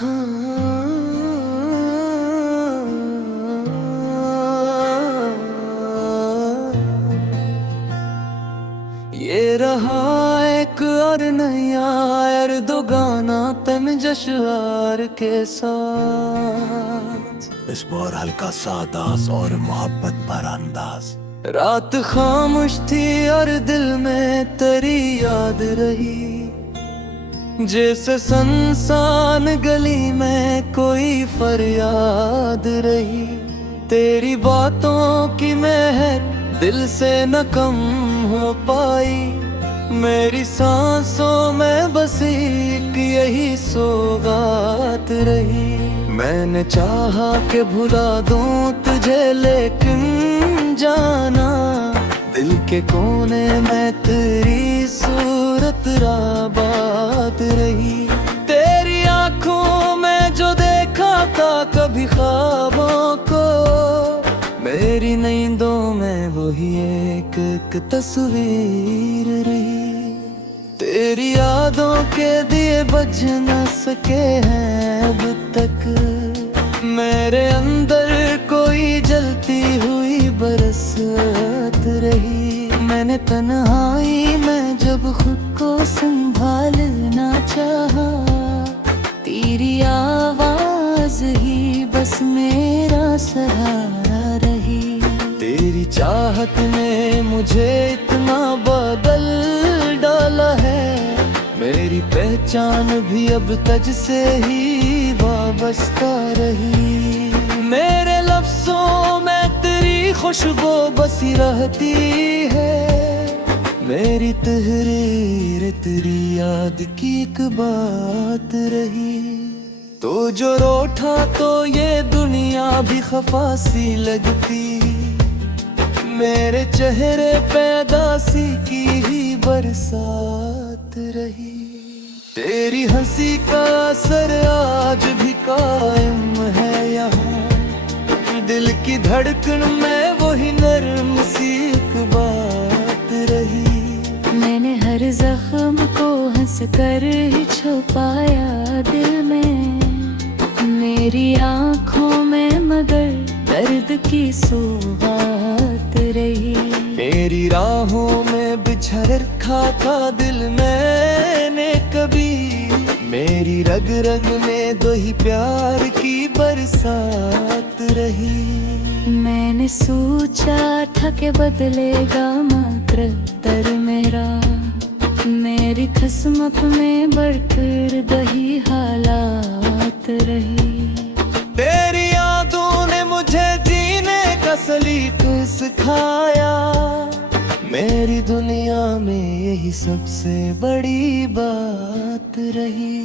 ये रहा एक और नया यार दो गाना तन जशवार के साथ, इस बार हल्का सा अंदाज और मोहब्बत भरा अंदाज। रात खामोश थी और दिल में तेरी याद रही, जैसे सुनसान गली में कोई फरियाद रही। तेरी बातों की महक दिल से न कम हो पाई, मेरी सांसों में बस एक यही सौगात रही। मैंने चाहा कि भुला दूं तुझे, लेकिन जाना दिल के कोने में तेरी सूरत राबात रही। तेरी आंखों में जो देखा था कभी ख्वाबों को, मेरी नींदों में वही एक तस्वीर रही। तेरी यादों के दिए बुझ न सके हैं अब तक, मेरे अंदर कोई जलती हुई बरसात रही। मैंने तन्हाई में जब खुद को संभालना चाहा, तेरी आवाज ही बस मेरा सहारा रही। तेरी चाहत ने मुझे इतना बदल डाला है, मेरी पहचान भी अब तुझ से ही वाबस्ता रही। मेरे लफ्जों में तेरी खुशबू बसी रहती है, मेरी तहरीर तेरी याद की एक बात रही। तो जो रोठा तो ये दुनिया भी खफा सी लगती, मेरे चेहरे पे दासी की ही बरसात रही। तेरी हंसी का असर आज भी कायम है यहाँ, दिल की धड़कन में वही नरम सी एक बात रही। मैंने हर जख्म को हंस कर ही छुपाया दिल में, मेरी आँखों में मगर दर्द की सौगात रही। मेरी राहों में बिछड़ रखा था दिल मैंने कभी, मेरी रग रग में दो ही प्यार की बरसात रही। मैंने सोचा था कि बदलेगा मकद्दर मेरा, मेरी किस्मत में बढ़कर दही हालात रही। तेरी यादों ने मुझे जीने का सलीका सिखाया, मेरी दुनिया में यही सबसे बड़ी बात रही।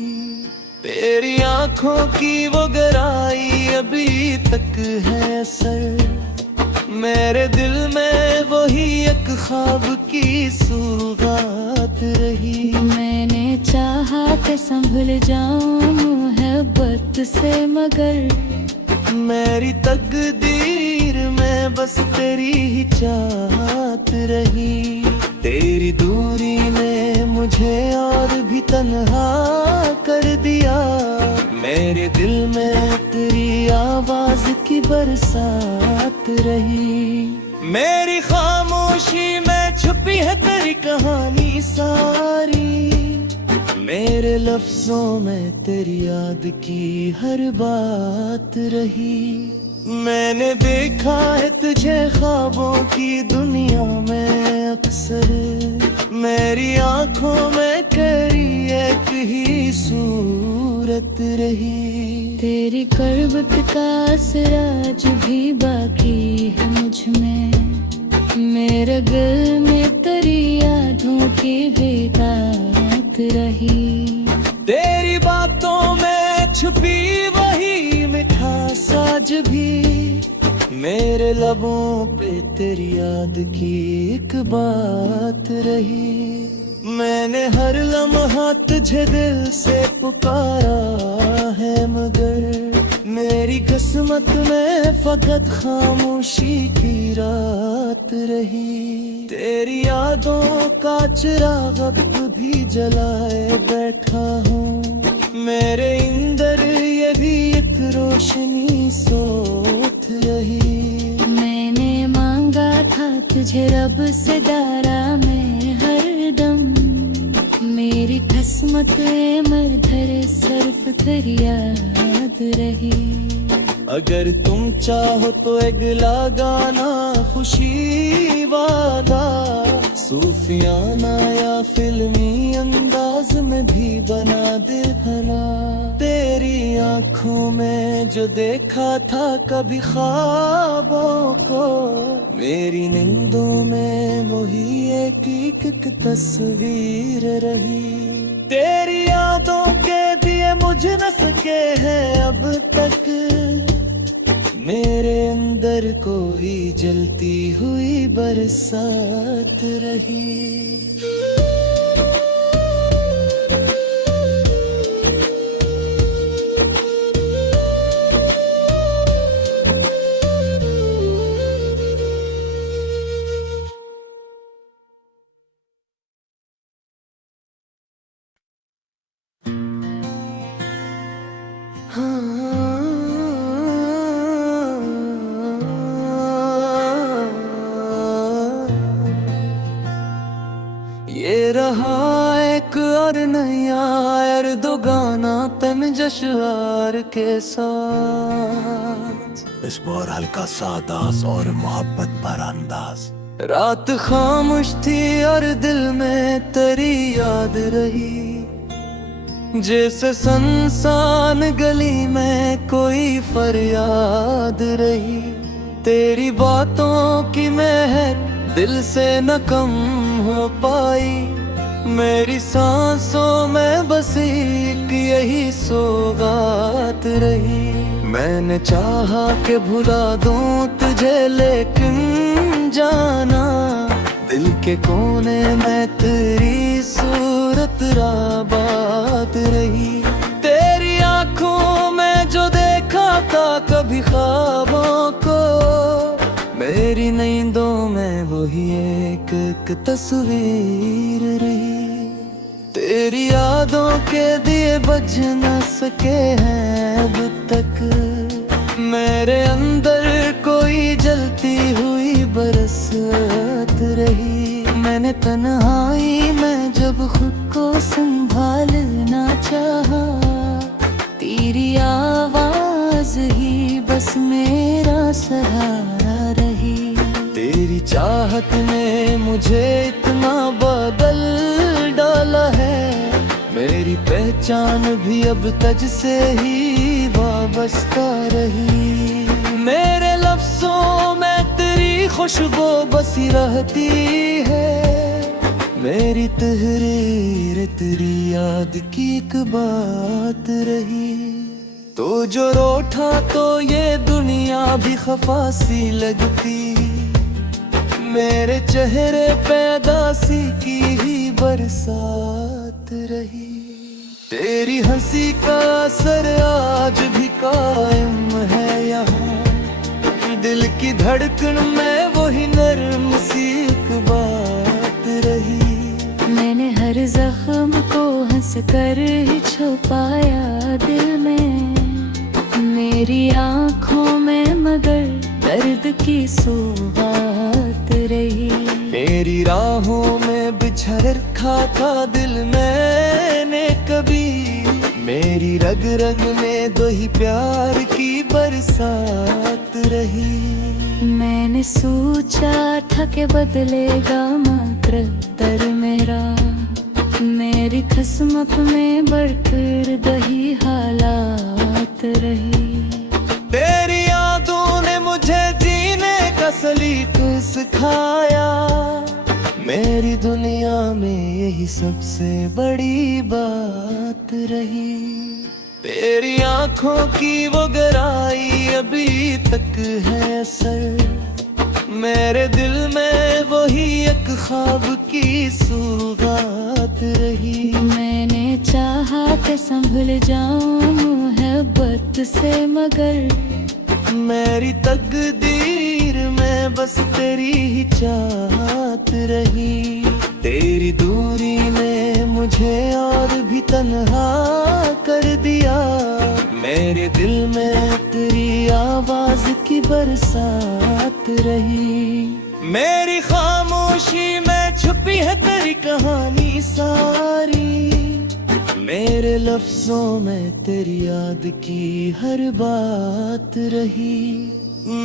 तेरी आंखों की वो गहराई अभी तक है सर, मेरे दिल में वही एक ख्वाब की सौगात रही। मैंने चाहा कि संभल जाऊं मोहब्बत से, मगर मेरी तकदीर में बस तेरी ही चाहत रही। तेरी दूरी ने मुझे और भी तन्हा कर दिया, मेरे दिल में तेरी आवाज की बरसात रही। मेरी खामोशी में छुपी है तेरी कहानी सारी, मेरे लफ्जों में तेरी याद की हर बात रही। मैंने देखा है तुझे ख्वाबों की दुनिया में अक्सर, मेरी आंखों में तेरी एक ही सूरत रही। तेरी करबत का असर आज भी बाकी है मुझ में, मेरे दिल में तेरी यादों की बेदात रही। तेरी बातों में छुपी वही मिठास आज भी, मेरे लबों पे तेरी याद की एक बात रही। मैंने हर लम्हा तुझे दिल से पुकारा है, मगर मेरी किस्मत में फकत खामोशी की रात रही। तेरी यादों का चिराग अब भी जलाए बैठा हूँ, मेरे इंदर पर ये भी एक रोशनी सोत रही। मैंने मांगा था तुझे रब से दारा में हरदम, मेरी किस्मत मरधर सर्फ तेरी याद रही। अगर तुम चाहो तो अगला गाना खुशी वाला सूफियाना या फिल्मी अंदाज में भी बना दे भला। तेरी आंखों में जो देखा था कभी ख्वाबों को, मेरी नींदों में वही एक तस्वीर रही। तेरी यादों के दिए मुझ न सके हैं अब तक, मेरे अंदर कोई जलती हुई बरसात रही। ये रहा एक और नया यार दो गाना तन जशवार के साथ। इस बार हल्का सा अंदाज और मोहब्बत भरा अंदाज। रात खामोश थी और दिल में तेरी याद रही, जैसे सुनसान गली में कोई फरियाद रही। तेरी बातों की महक दिल से न कम हो पाई, मेरी सांसों में बस एक यही सौगात रही। मैंने चाहा कि भुला दूं तुझे लेकिन जाना, दिल के कोने में तेरी सूरत राबात रही। तेरी आंखों में जो देखा था कभी ख्वाबों को, मेरी नींदों में वही एक तस्वीर रही। तेरी यादों के दिए बुझ न सके हैं अब तक, मेरे अंदर कोई जलती हुई बरसात रही। मैंने तन्हाई में जब खुद को संभालना चाहा, तेरी आवाज ही बस मेरा सहारा रही। तेरी चाहत ने मुझे इतना बदल डाला है, मेरी पहचान भी अब तुझ से ही वाबस्ता रही। मेरे लफ्जों में तेरी खुशबू बसी रहती है, मेरी तहरीर तेरी याद की एक बात रही। तो जो रोठा तो ये दुनिया भी खफा सी लगती, मेरे चेहरे पे दासी की ही बरसात रही। तेरी हंसी का असर आज भी कायम है यहाँ, दिल की धड़कन में वही नर्म सी एक बात रही। मैंने हर जख्म को हंस कर ही छुपाया दिल में, मेरी आँखों में मगर दर्द की सौगात रही। मेरी राहों में बिछड़ रखा था दिल मैंने कभी, मेरी रग रग में दो ही प्यार की बरसात रही। मैंने सोचा था कि बदलेगा मकद्दर मेरा, मेरी किस्मत में बढ़कर दही हालात रही। तेरी यादों ने मुझे जीने का सलीका सिखाया, मेरी दुनिया में यही सबसे बड़ी बात रही। तेरी आंखों की वो गहराई अभी तक है असर, मेरे दिल में वही एक ख्वाब की सौगात रही। मैंने चाहा कि संभल जाऊं मोहब्बत से, मगर मेरी तकदीर में बस तेरी ही चाहत रही। तेरी दूरी ने मुझे और भी तन्हा कर दिया, मेरे दिल में तेरी आवाज की बरसात रही। मेरी खामोशी में छुपी है तेरी कहानी सारी, मेरे लफ्जों में तेरी याद की हर बात रही।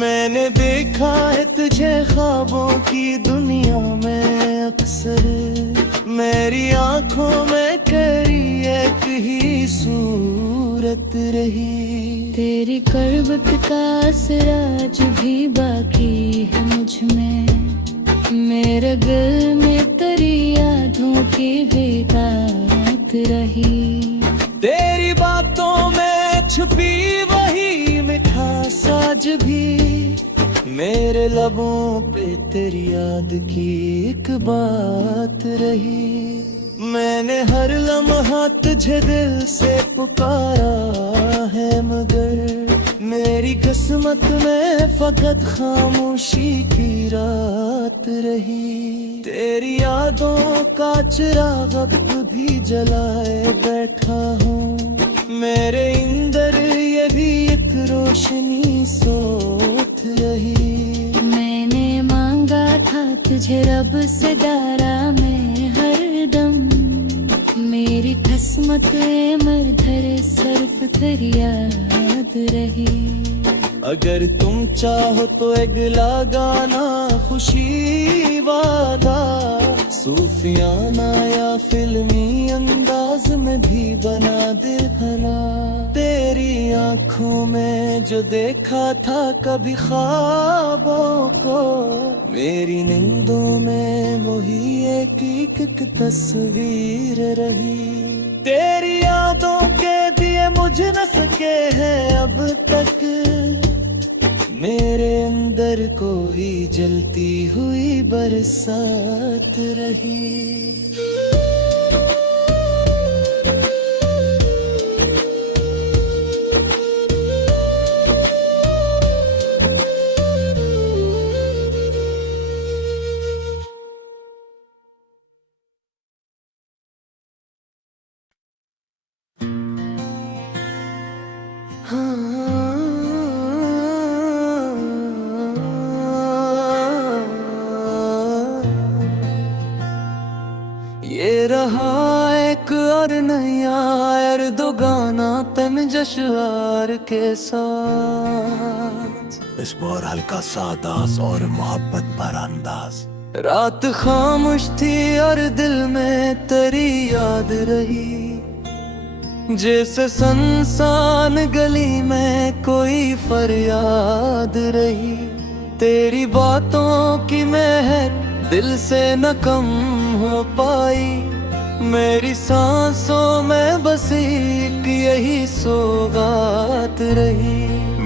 मैंने देखा है तुझे ख्वाबों की दुनिया में अक्सर, मेरी आंखों में तेरी एक ही सूरत रही। तेरी करबत का असर आज भी बाकी है मुझ में, मेरे दिल में तेरी यादों की भी बात रही। तेरी बातों में छुपी वही मिठास आज भी, मेरे लबों पे तेरी याद की एक बात रही। मैंने हर लम्हा तुझे दिल से पुकारा है, मगर मेरी किस्मत में फकत खामोशी की रात रही। तेरी यादों का चिराग अब भी जलाए बैठा हूँ, मेरे अंदर ये भी एक रोशनी सोत रही। मैंने मांगा था तुझे रब से डारा में हरदम, मेरी किस्मत मरधर सिर्फ तेरी याद रही। अगर तुम चाहो तो अगला गाना खुशी वाला, सूफियाना या फिल्मी अंदाज में भी बना दे भला। तेरी आंखों में जो देखा था कभी ख्वाबों को, मेरी नींदों में वही एक एक तस्वीर रही। तेरी यादों के दिए मुझ न सके हैं अब तक, मेरे अंदर कोई जलती हुई बरसात रही। ये रहा एक और नया यार दो गाना तन जशवार के साथ, इस बार हल्का सा अंदाज और मोहब्बत भरा अंदाज। रात खामोश थी और दिल में तेरी याद रही, जैसे सुनसान गली में कोई फरियाद रही। तेरी बातों की महक दिल से न कम हो पाई, मेरी सांसों में बस एक यही सौगात रही।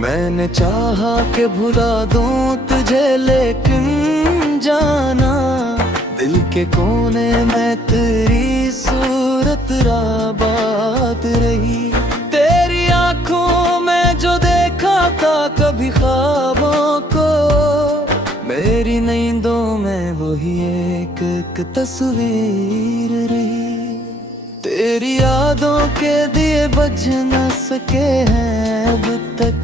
मैंने चाहा कि भुला दूं तुझे लेकिन जाना, दिल के कोने में तेरी सूरत राबात रही। तेरी आंखों में जो देखा था कभी ख्वाबों को, मेरी नींदों में वही एक एक तस्वीर रही। तेरी यादों के दिए बुझ न सके हैं अब तक,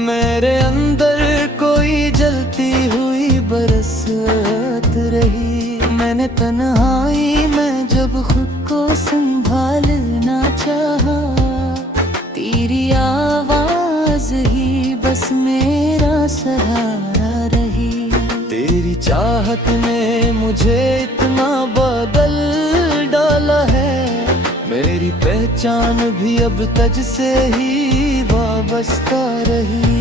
मेरे अंदर कोई जलती हुई बरसात रही। मैंने तन्हाई में जब खुद को संभालना चाहा, तेरी आवाज ही बस मेरा सहारा रही। तेरी चाहत ने मुझे इतना बदल डाला है, मेरी पहचान भी अब तुझ से ही वाबस्ता रही।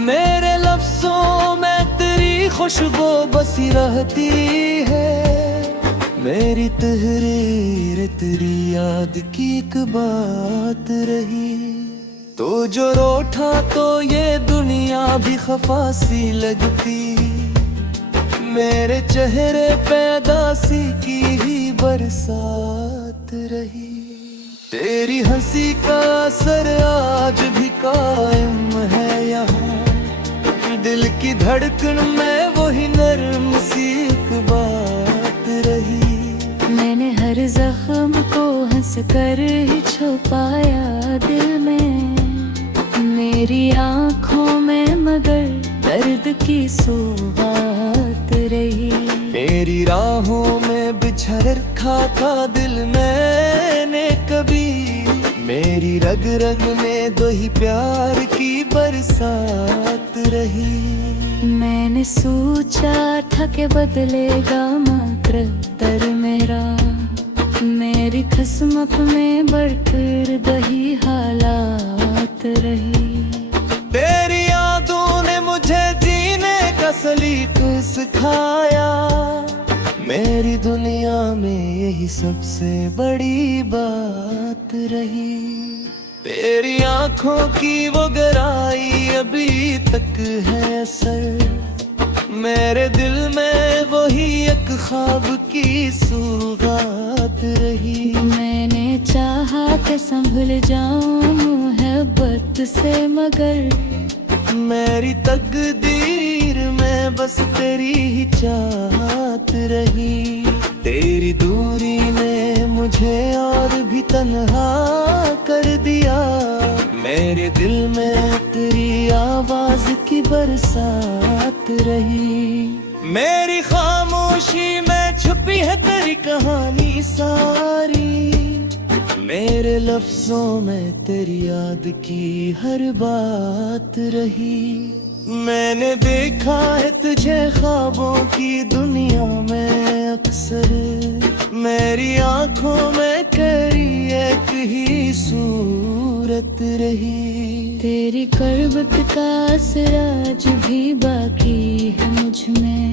मेरे लफ्जों में तेरी खुशबू बसी रहती है, मेरी तहरीर तेरी याद की एक बात रही। तो जो रोठा तो ये दुनिया भी खफा सी लगती, मेरे चेहरे पे दासी की ही बरसात रही। तेरी हंसी का असर आज भी कायम है यहाँ, दिल की धड़कन में वही नर्म सी एक बात रही। मैंने हर जख्म जख्म को हंस कर ही छुपाया दिल में, मेरी आंखों में मगर दर्द की सुहात रही। मेरी राहों में बिछड़ रखा था दिल मैंने कभी, मेरी रग रग में दो ही प्यार की बरसात रही। मैंने सोचा था कि बदलेगा मकद्दर मेरा, मेरी किस्मत में बढ़कर दही हालात रही। तेरी यादों ने मुझे जीने का सलीका सिखाया, मेरी दुनिया में यही सबसे बड़ी बात रही। तेरी आंखों की वो गहराई अभी तक है असर, मेरे दिल में वही एक ख्वाब की सौगात रही। मैंने चाहा कि संभल जाऊं मोहब्बत से, मगर मेरी तकदीर में बस तेरी ही चाहत रही। तेरी दूरी ने मुझे और भी तन्हा कर दिया, मेरे दिल में तेरी आवाज की बरसात रही। मेरी खामोशी में छुपी है तेरी कहानी सारी, मेरे लफ्जों में तेरी याद की हर बात रही। मैंने देखा है तुझे ख्वाबों की दुनिया में अक्सर, मेरी आंखों में तेरी एक ही सूरत रही। तेरी करबत का असर आज भी बाकी है मुझ में,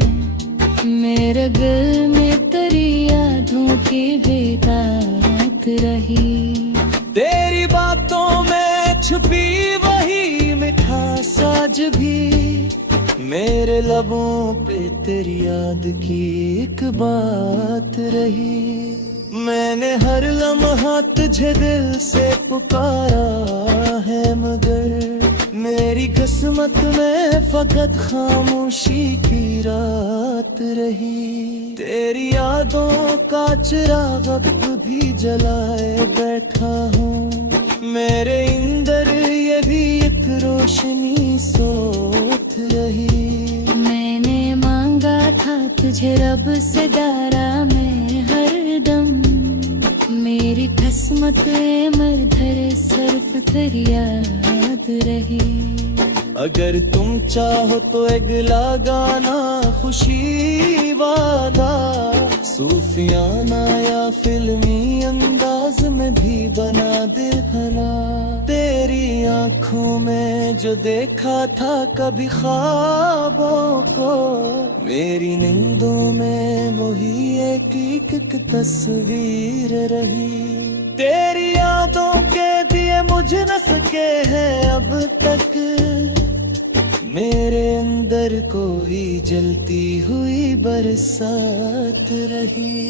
मेरे दिल में तेरी यादों की बेदात रही। तेरी बातों में छुपी वही मिठास आज भी, मेरे लबों पे तेरी याद की एक बात रही। मैंने हर लम्हा तुझे दिल से पुकारा है, मगर मेरी किस्मत में फकत खामोशी की रात रही। तेरी यादों का चिराग अब भी जलाए बैठा हूँ, मेरे अंदर ये भी एक रोशनी सोत रही। मैंने मांगा था तुझे रब से दारा में हरदम, मेरी किस्मत मरधर सिर्फ तेरी याद रही। अगर तुम चाहो तो एक गाना खुशी वाला, सूफियाना या फिल्मी अंदाज में भी बना दे भला। तेरी आंखों में जो देखा था कभी ख्वाबों को, मेरी नींदों में वही एक तस्वीर रही। तेरी यादों के दिए मुझ न सके हैं अब तक, मेरे अंदर कोई जलती हुई बरसात रही।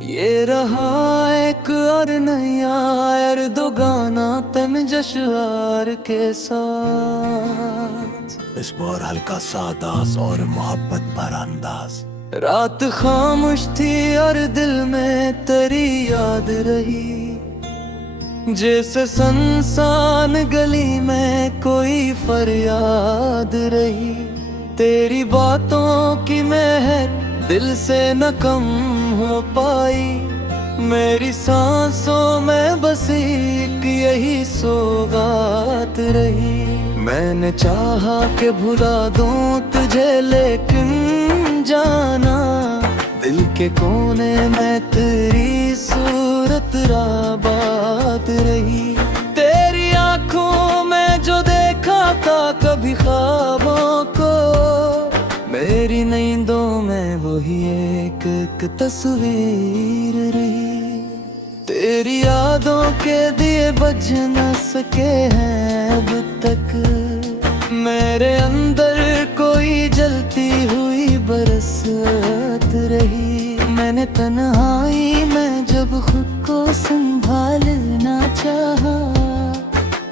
ये रहा एक और नया यार दो गाना तन जशवार के साथ, इस बार हल्का सा अंदाज और मोहब्बत भरा अंदाज। रात खामोश थी और दिल में तेरी याद रही, जैसे सुनसान गली में कोई फरियाद रही। तेरी बातों की महक दिल से न कम हो पाई, मेरी सांसों में बस एक यही सौगात रही। मैंने चाहा कि भुला दूं तुझे लेकिन जाना, दिल के कोने में तेरी सूरत राबात रही। तेरी आंखों में जो देखा था कभी ख्वाबों को, मेरी नींदों में वही एक तस्वीर रही। तेरी यादों के दिए बुझ न सके हैं अब तक, मेरे अंदर कोई जलती हुई बरसात रही। मैंने तन्हाई में जब खुद को संभालना चाहा,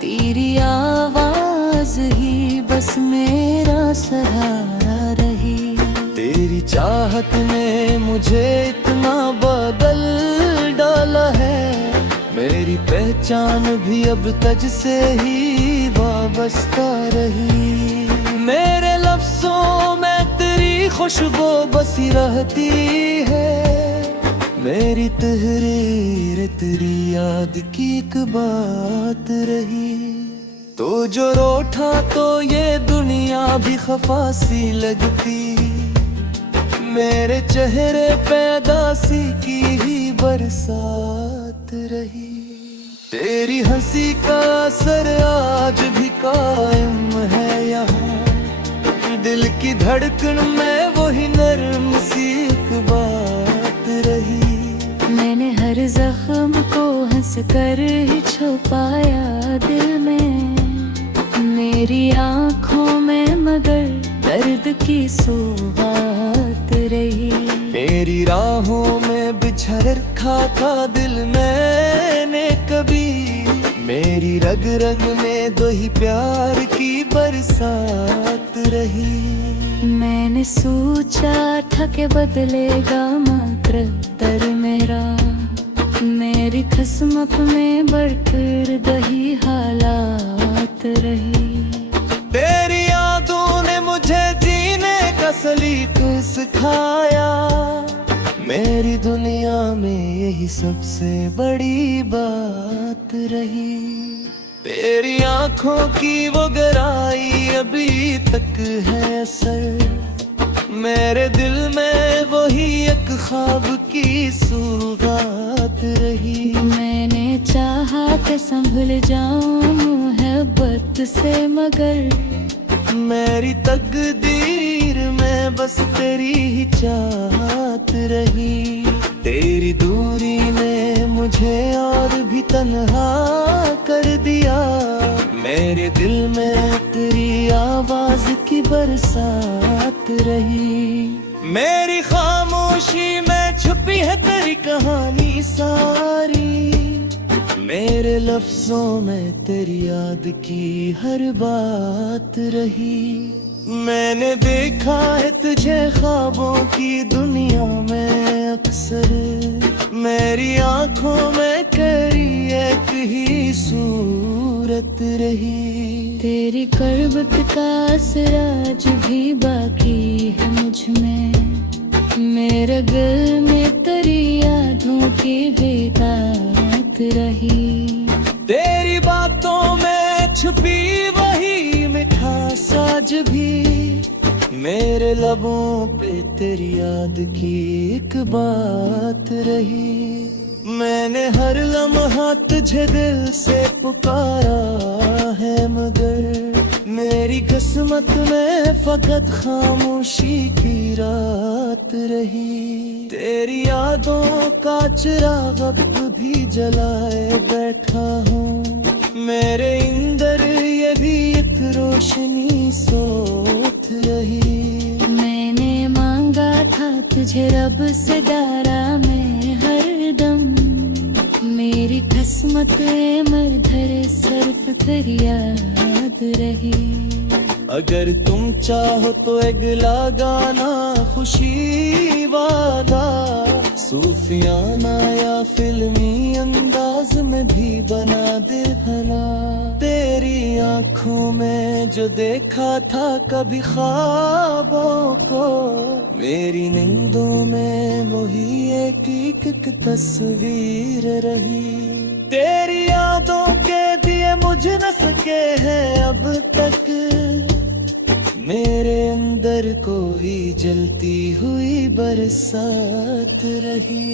तेरी आवाज ही बस मेरा सहारा रही। तेरी चाहत ने मुझे इतना बदल डाला है, मेरी पहचान भी अब तुझ से ही वाबस्ता रही। मेरे लफ्जों में तेरी खुशबू बसी रहती है, मेरी तहरीर तेरी याद की एक बात रही। तो जो रोठा तो ये दुनिया भी खफा सी लगती, मेरे चेहरे पे दासी की ही बरसात रही। तेरी हंसी का असर आज भी कायम है यहाँ, दिल की धड़कन में वही नरम सी एक बात रही। मैंने हर जख्म को हंस कर ही छुपाया दिल में, मेरी आँखों में मगर दर्द की सौगात रही। मेरी राहों में बिछड़ रखा था दिल मैंने कभी, मेरी रग रग में दो ही प्यार की बरसात रही। मैंने सोचा था कि बदलेगा मात्र दर मेरा, मेरी किस्मत में बढ़कर दही हालात रही। तेरी यादों ने मुझे जीने का सलीका सिखाया, मेरी दुनिया में यही सबसे बड़ी बात रही। तेरी आंखों की वो गहराई अभी तक है असर, मेरे दिल में वही एक ख्वाब की सुगात रही। मैंने चाहा कि संभल जाऊं मोहब्बत से, मगर मेरी तकदीर में बस तेरी ही चाहत रही। तेरी दूरी ने मुझे और भी तन्हा कर दिया, मेरे दिल में तेरी आवाज की बरसात रही। मेरी खामोशी में छुपी है तेरी कहानी सारी, मेरे लफ्जों में तेरी याद की हर बात रही। मैंने देखा है तुझे ख्वाबों की दुनिया में अक्सर, मेरी आंखों में तेरी एक ही सूरत रही। तेरी करबत का असर आज भी बाकी है मुझ में, मेरे दिल में तेरी यादों की बेदात रही। तेरी बातों में छुपी वही मिठास आज भी, मेरे लबों पे तेरी याद की एक बात रही। मैंने हर लम्हा तुझे दिल से पुकारा है, मगर मेरी किस्मत में फकत खामोशी की रात रही। तेरी यादों का चिराग अब भी जलाए बैठा हूँ, मेरे अंदर ये भी एक रोशनी सोत रही। मैंने मांगा था तुझे रब से डारा में हर दम, मेरी किस्मत मरधर सिर्फ तेरी याद रही। अगर तुम चाहो तो अगला गाना खुशी वाला, सूफियाना या फिल्मी अंदाज में भी बना दे भला। तेरी आंखों में जो देखा था कभी ख्वाबों को, मेरी नींदों में वही एक एक तस्वीर रही। तेरी यादों के दिए मुझ न सके हैं अब तक, मेरे अंदर कोई जलती हुई बरसात रही।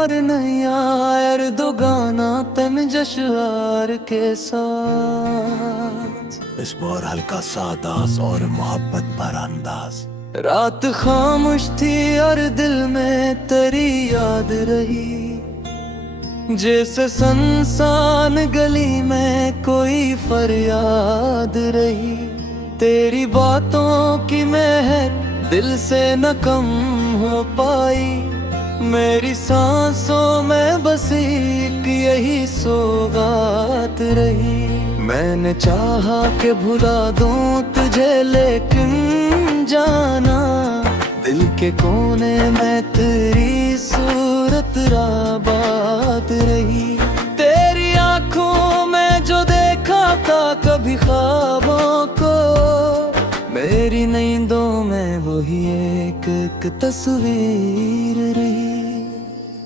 और नैया दुगाना तन जशवार के साथ। इस बार हल्का सा अंदाज और मोहब्बत भरा अंदाज। रात खामोश थी और दिल में तेरी याद रही, जैसे सुनसान गली में कोई फरियाद रही। तेरी बातों की महक दिल से न कम हो पाई, मेरी सांसों में बस एक यही सौगात रही। मैंने चाहा कि भुला दूं तुझे, लेकिन जाना दिल के कोने में तेरी सूरत राबात रही। तेरी आंखों में जो देखा था कभी ख्वाबों को, मेरी नींदों में वही एक एक तस्वीर रही।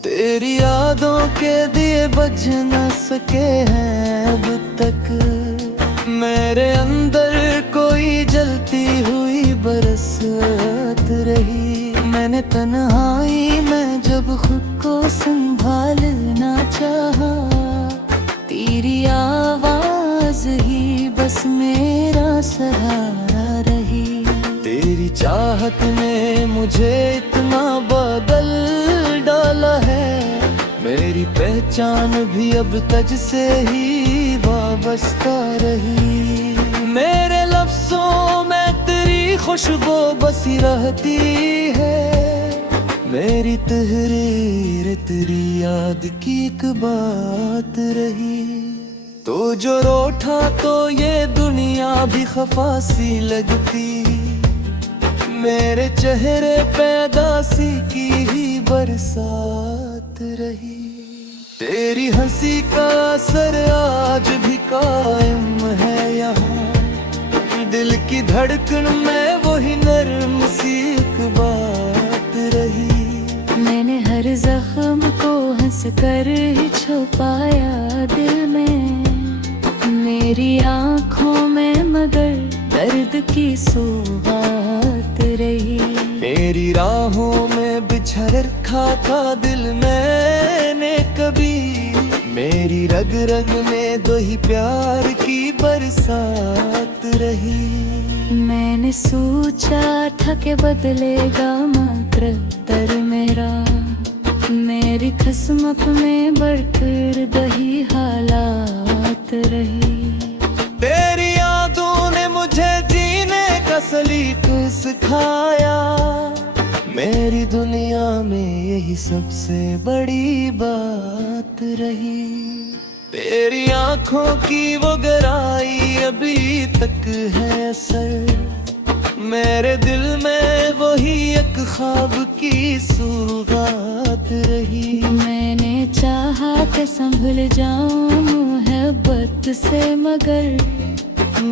तेरी यादों के दिए बुझ न सके हैं अब तक, मेरे अंदर कोई जलती हुई बरसात रही। मैंने तन्हाई में जब खुद को संभालना चाहा, तेरी आवाज ही बस मेरा सहारा रही। तेरी चाहत ने मुझे इतना बदल डाला है, मेरी पहचान भी अब तुझ से ही वाबस्ता रही। मेरे लफ्जों में तेरी खुशबू बसी रहती है, मेरी तहरीर तेरी याद की एक बात रही। तो जो रोठा तो ये दुनिया भी खफा सी लगती, मेरे चेहरे पे दासी की ही बरसात रही। तेरी हंसी का असर आज भी कायम है यहाँ, दिल की धड़कन में वही नर्म सी एक बात रही। मैंने हर जख्म को हंस कर ही छुपाया दिल में, मेरी आंखों में मगर दर्द की सौगात रही। मेरी राहों में बिछड़ रखा था दिल मैंने कभी, मेरी रग रग में दो ही प्यार की बरसात रही। मैंने सोचा था कि बदलेगा मकद्दर मेरा, मेरी किस्मत में बढ़कर दही हालात रही। तेरी यादों ने मुझे जीने का सलीका सिखाया, मेरी दुनिया में यही सबसे बड़ी बात रही। तेरी आंखों की वो गहराई अभी तक है असर, मेरे दिल में वही एक ख्वाब की सौगात रही। मैंने चाहा कि संभल जाऊं मोहब्बत से, मगर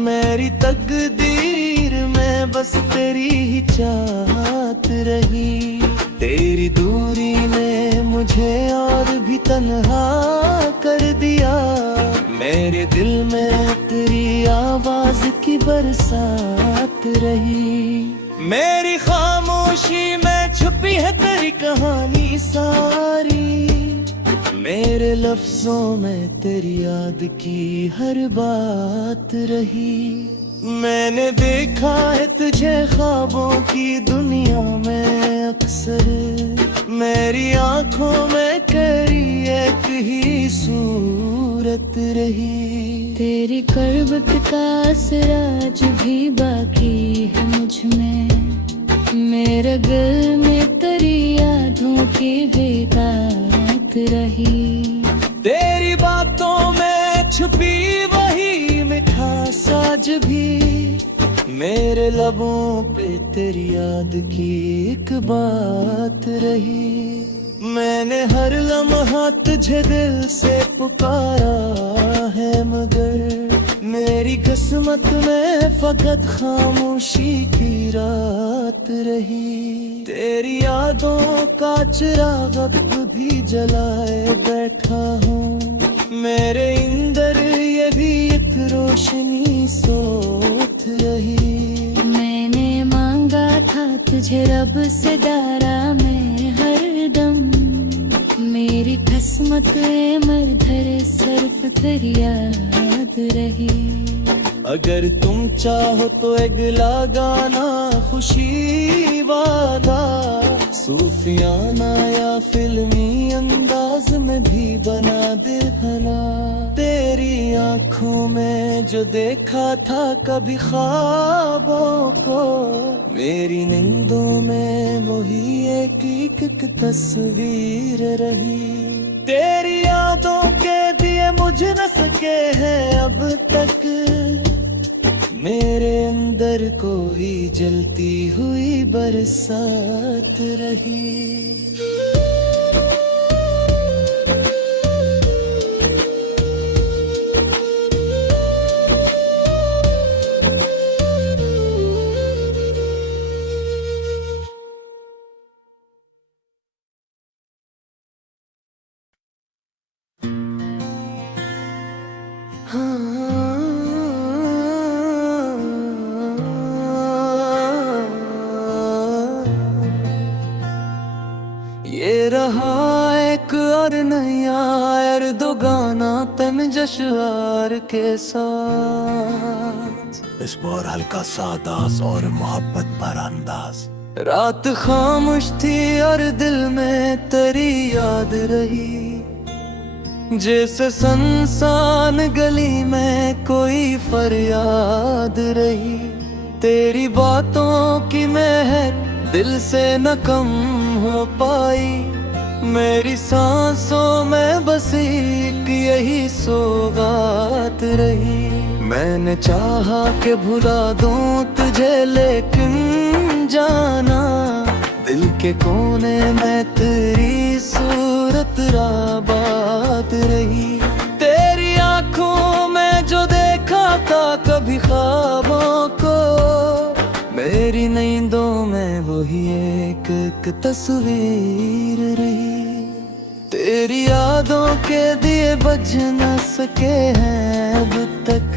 मेरी तकदीर में बस तेरी ही चाहत रही। तेरी दूरी ने मुझे और भी तन्हा कर दिया, मेरे दिल में तेरी आवाज की बरसात रही। मेरी खामोशी में छुपी है तेरी कहानी सारी, मेरे लफ्जों में तेरी याद की हर बात रही। मैंने देखा है तुझे ख्वाबों की दुनिया में अक्सर, मेरी आंखों में तेरी एक ही सूरत रही। तेरी कर्बत का असर आज भी बाकी है मुझ में, मेरे दिल में तेरी यादों की बेदात रही। तेरी बातों में छुपी वही मिठास आज भी, मेरे लबों पे तेरी याद की एक बात रही। मैंने हर लम्हा तुझे दिल से पुकारा है, मगर मेरी किस्मत में फकत खामोशी की रात रही। तेरी यादों का चिराग अब भी जलाए बैठा हूँ, मेरे अंदर ये भी एक रोशनी सोत रही। मैंने मांगा था तुझे रब से, डारा में हर दम मेरी किस्मत मरधर सर्फ तेरी याद रही। अगर तुम चाहो तो अगला गाना खुशी वाला सूफियाना या फिल्मी अंदाज में भी बना दे भला। तेरी आंखों में जो देखा था कभी ख्वाबों को, मेरी नींदों में वही एक एक तस्वीर रही। तेरी यादों के दिए मुझ न सके हैं अब तक, मेरे अंदर कोई जलती हुई बरसात रही। ये रहा एक और नया यार दो गाना तन जशवार के साथ। इस बार हल्का सा अंदाज और मोहब्बत भरा अंदाज। रात खामोश थी और दिल में तेरी याद रही, जैसे सुनसान गली में कोई फरियाद रही। तेरी बातों की महक दिल से न कम हो पाई, मेरी सांसों में बस एक यही सौगात रही। मैंने चाहा कि भुला दूं तुझे लेकिन जाना, दिल के कोने में तेरी सूरत राबात रही। तेरी आंखों में जो देखा था कभी ख्वाबों को, मेरी नींदों में वही एक एक तस्वीर रही। तेरी यादों के दिए बुझ न सके हैं अब तक,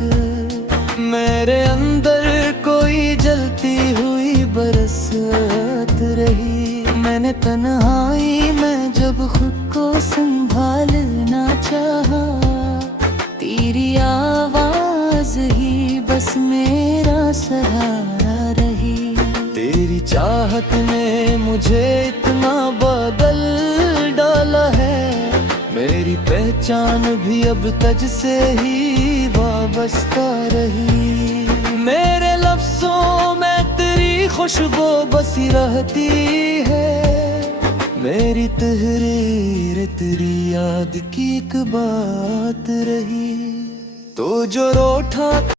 मेरे अंदर कोई जलती हुई बरसात रही। मैंने तन्हाई में जब खुद को संभालना चाहा, तेरी आवाज ही बस मेरा सहारा रही। तेरी चाहत ने मुझे इतना बदल डाला है, मेरी पहचान भी अब तुझ से ही वाबस्ता रही। मेरे लफ्जों में तेरी खुशबू बसी रहती है, मेरी तहरीर तेरी याद की एक बात रही। तो जो रोठा